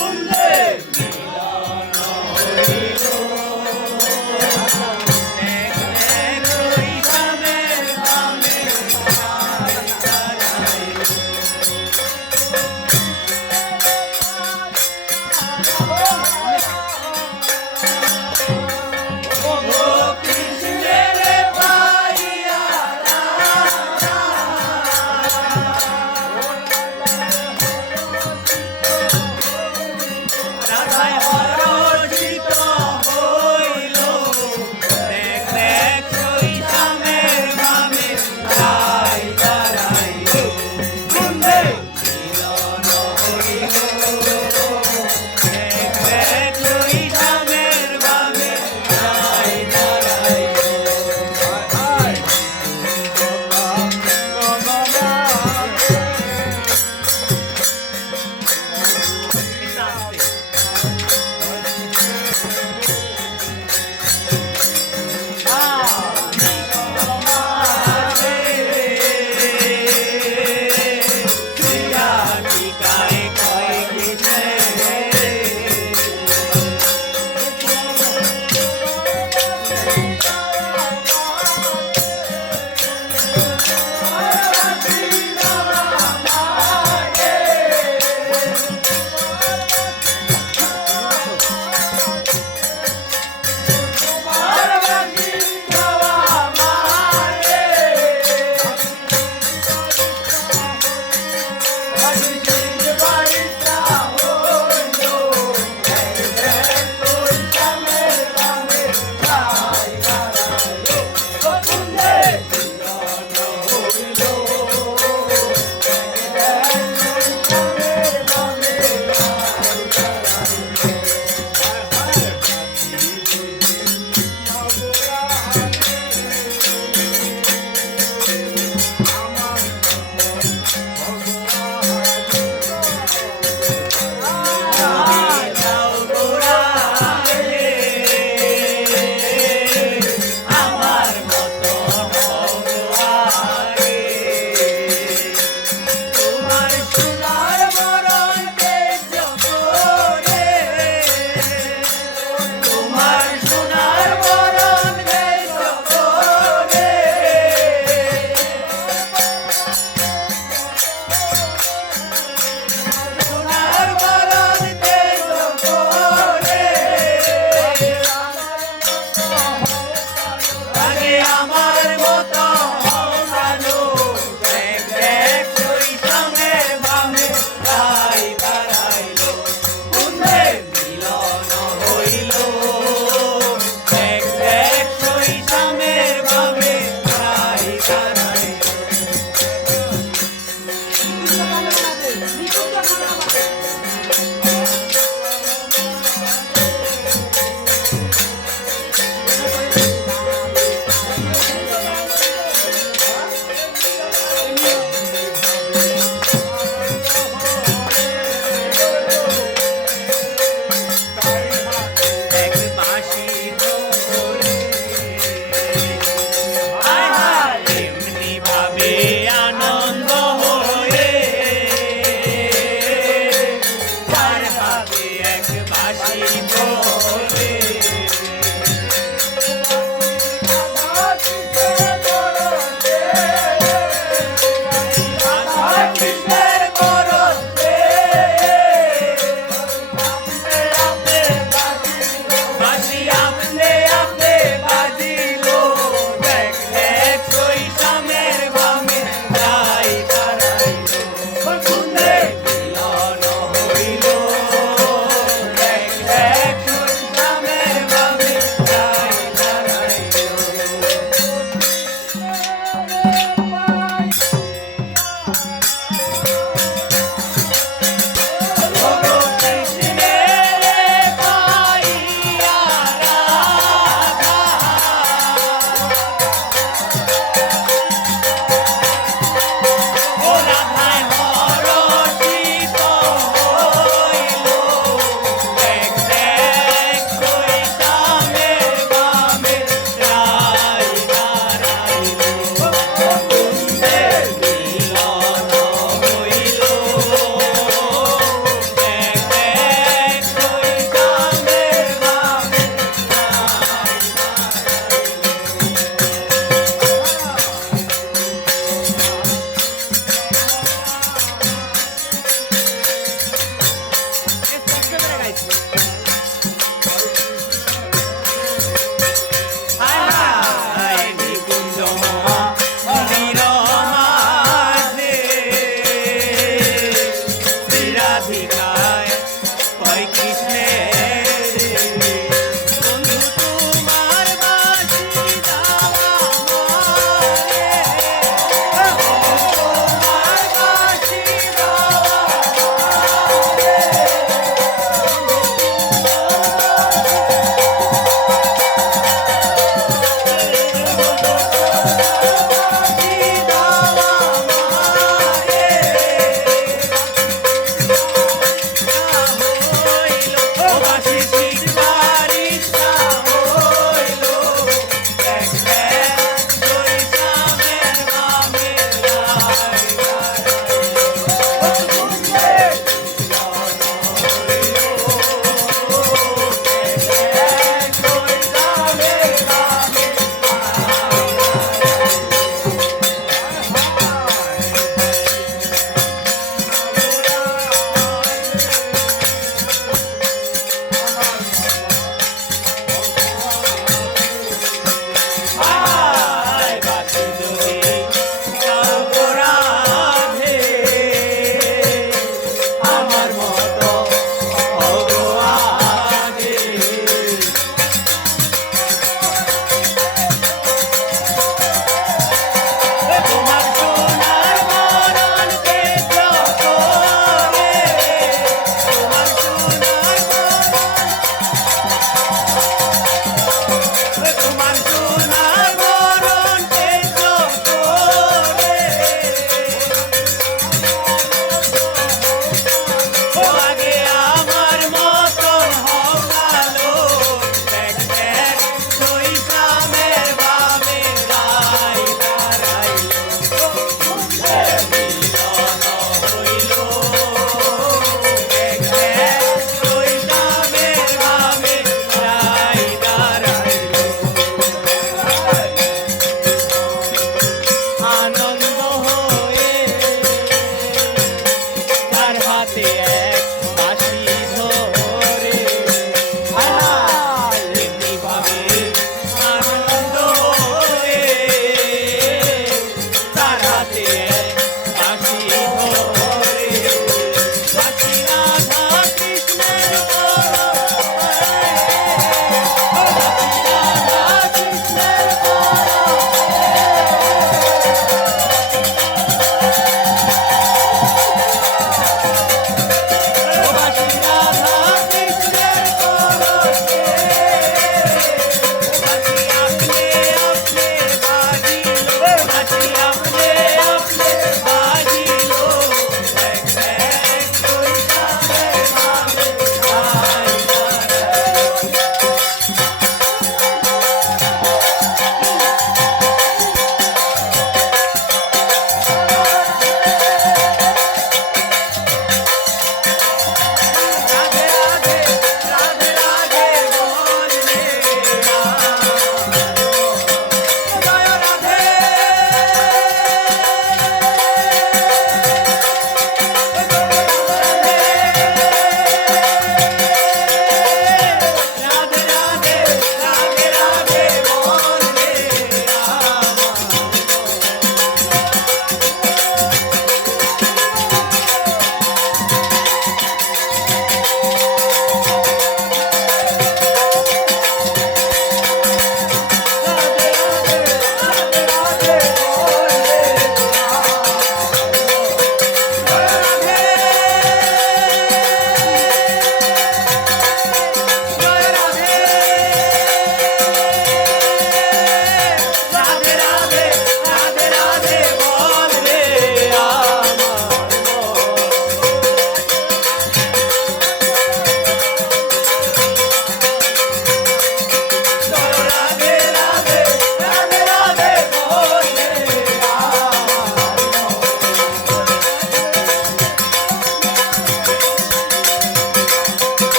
রাধায়